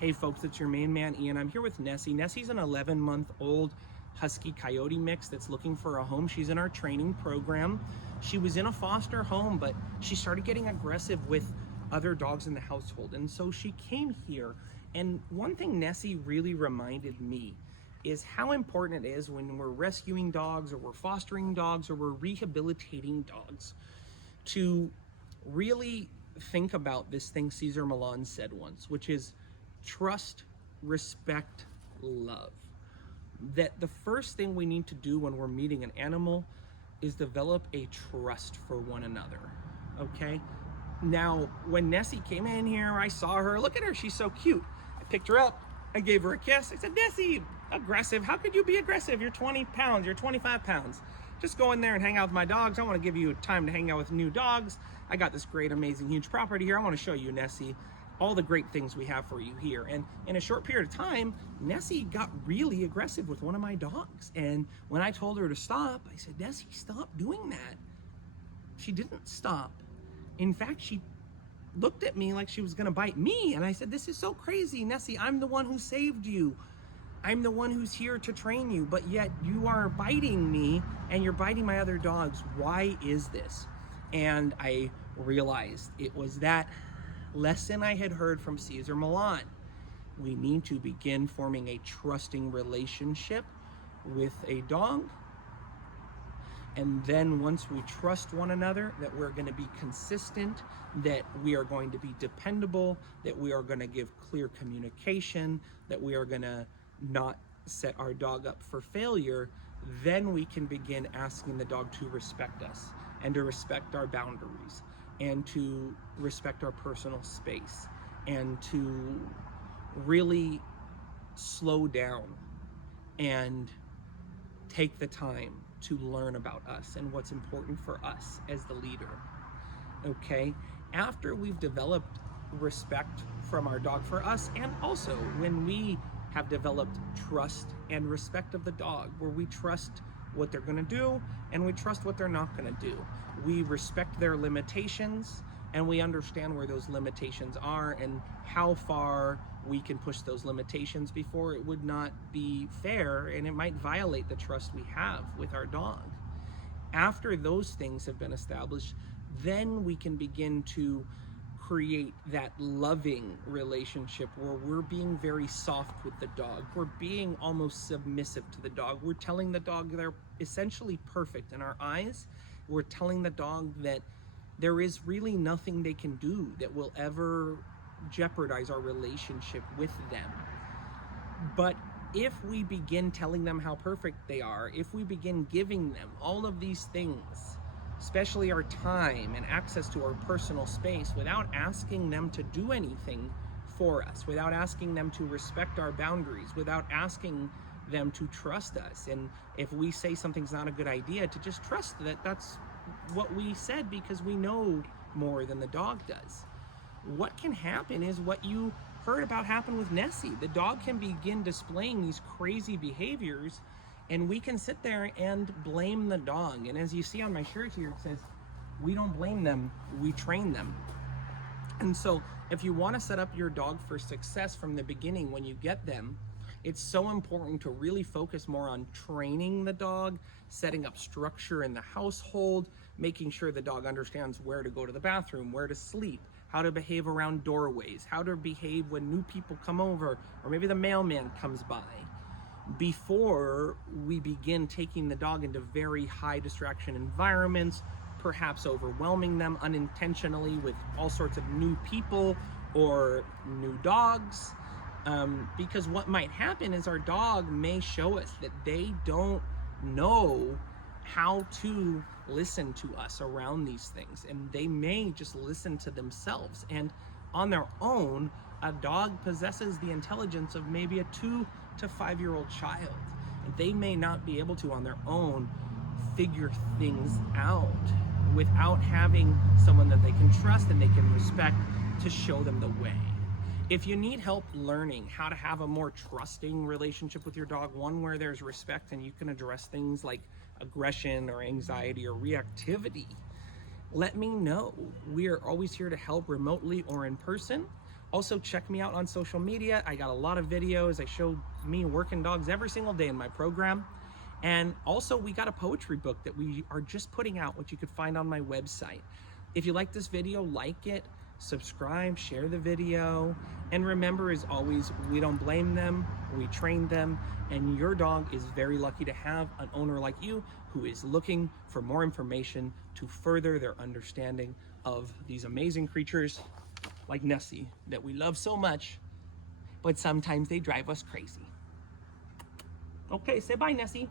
Hey folks, it's your main man Ian. I'm here with Nessie. Nessie's an 11-month-old Husky Coyote mix that's looking for a home. She's in our training program. She was in a foster home, but she started getting aggressive with other dogs in the household. And so she came here. And one thing Nessie really reminded me is how important it is when we're rescuing dogs or we're fostering dogs or we're rehabilitating dogs to really think about this thing Cesar Milan said once, which is trust, respect, love. That the first thing we need to do when we're meeting an animal is develop a trust for one another, okay? Now, when Nessie came in here, I saw her, look at her, she's so cute. I picked her up, I gave her a kiss. I said, Nessie, aggressive, how could you be aggressive? You're 20 pounds, you're 25 pounds. Just go in there and hang out with my dogs. I want to give you time to hang out with new dogs. I got this great, amazing, huge property here. I want to show you, Nessie, all the great things we have for you here. And in a short period of time, Nessie got really aggressive with one of my dogs. And when I told her to stop, I said, Nessie, stop doing that. She didn't stop. In fact, she looked at me like she was gonna bite me. And I said, this is so crazy, Nessie. I'm the one who saved you. I'm the one who's here to train you, but yet you are biting me and you're biting my other dogs. Why is this? And I realized it was that lesson I had heard from Cesar Milan. We need to begin forming a trusting relationship with a dog. And then once we trust one another, that we're going to be consistent, that we are going to be dependable, that we are going to give clear communication, that we are going to not set our dog up for failure, then we can begin asking the dog to respect us and to respect our boundaries and to respect our personal space and to really slow down and take the time to learn about us and what's important for us as the leader. Okay, after we've developed respect from our dog for us, and also when we have developed trust and respect of the dog, where we trust what they're going to do and we trust what they're not going to do. We respect their limitations and we understand where those limitations are and how far we can push those limitations before it would not be fair and it might violate the trust we have with our dog. After those things have been established, then we can begin to create that loving relationship where we're being very soft with the dog. We're being almost submissive to the dog. We're telling the dog they're essentially perfect in our eyes. We're telling the dog that there is really nothing they can do that will ever jeopardize our relationship with them. But if we begin telling them how perfect they are, if we begin giving them all of these things, especially our time and access to our personal space, without asking them to do anything for us, without asking them to respect our boundaries, without asking them to trust us. And if we say something's not a good idea, to just trust that that's what we said because we know more than the dog does. What can happen is what you heard about happen with Nessie. The dog can begin displaying these crazy behaviors and we can sit there and blame the dog. And as you see on my shirt here, it says, we don't blame them, we train them. And so if you want to set up your dog for success from the beginning when you get them, it's so important to really focus more on training the dog, setting up structure in the household, making sure the dog understands where to go to the bathroom, where to sleep, how to behave around doorways, how to behave when new people come over, or maybe the mailman comes by, before we begin taking the dog into very high distraction environments, perhaps overwhelming them unintentionally with all sorts of new people or new dogs. Because what might happen is our dog may show us that they don't know how to listen to us around these things, and they may just listen to themselves. And on their own, a dog possesses the intelligence of maybe a 2 to 5 year old child. And they may not be able to on their own figure things out without having someone that they can trust and they can respect to show them the way. If you need help learning how to have a more trusting relationship with your dog, one where there's respect and you can address things like aggression or anxiety or reactivity, let me know. We are always here to help remotely or in person. Also, check me out on social media. I got a lot of videos. I show me working dogs every single day in my program. And also, we got a poetry book that we are just putting out, which you could find on my website. If you like this video, like it, subscribe, share the video. And remember, as always, we don't blame them, we train them. And your dog is very lucky to have an owner like you who is looking for more information to further their understanding of these amazing creatures like Nessie that we love so much, but sometimes they drive us crazy. Okay, say bye, Nessie.